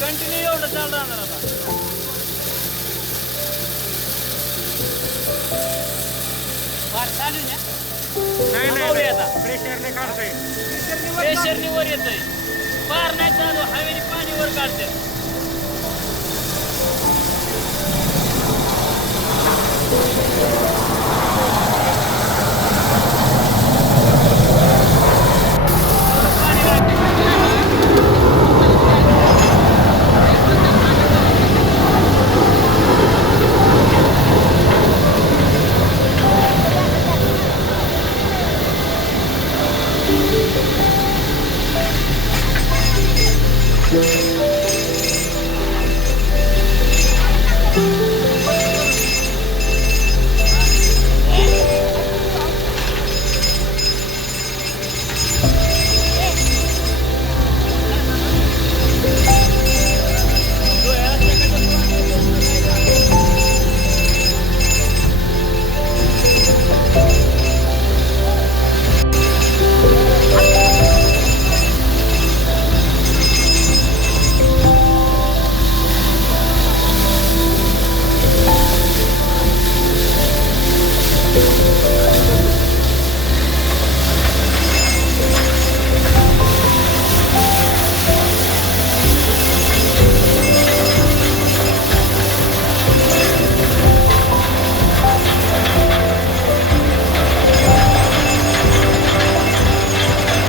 Continue एवढं चालू राहणार आता. फार चालू ना. नाही आता प्रेशरने काढतोय. प्रेशरने वर येतोय. फार नाही चालू, हवेने पाणी वर काढते.